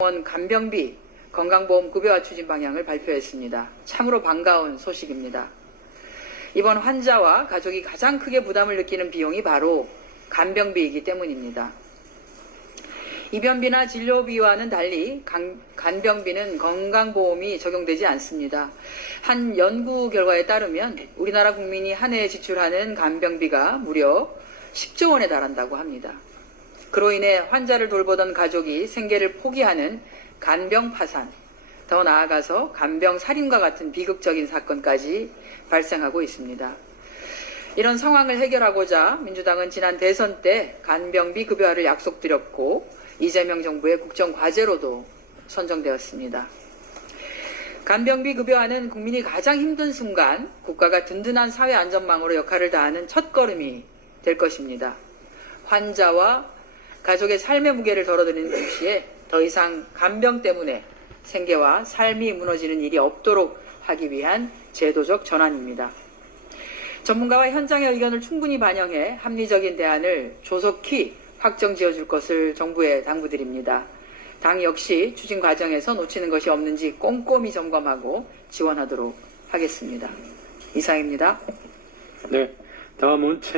원 간병비 건강보험 급여화 추진 방향을 발표했습니다. 참으로 반가운 소식입니다. 이번 환자와 가족이 가장 크게 부담을 느끼는 비용이 바로 간병비이기 때문입니다. 입원비나 진료비와는 달리 간, 간병비는 건강보험이 적용되지 않습니다. 한 연구 결과에 따르면 우리나라 국민이 한 해에 지출하는 간병비가 무려 10조 원에 달한다고 합니다. 그로 인해 환자를 돌보던 가족이 생계를 포기하는 간병 파산, 더 나아가서 간병 살인과 같은 비극적인 사건까지 발생하고 있습니다. 이런 상황을 해결하고자 민주당은 지난 대선 때 간병비 급여화를 약속드렸고 이재명 정부의 국정 과제로도 선정되었습니다. 간병비 급여화는 국민이 가장 힘든 순간 국가가 든든한 사회 안전망으로 역할을 다하는 첫 걸음이 될 것입니다. 환자와 가족의 삶의 무게를 덜어드리는 동시에 더 이상 간병 때문에 생계와 삶이 무너지는 일이 없도록 하기 위한 제도적 전환입니다. 전문가와 현장의 의견을 충분히 반영해 합리적인 대안을 조속히 확정 지어줄 것을 정부에 당부드립니다. 당 역시 추진 과정에서 놓치는 것이 없는지 꼼꼼히 점검하고 지원하도록 하겠습니다. 이상입니다. 네, 다음은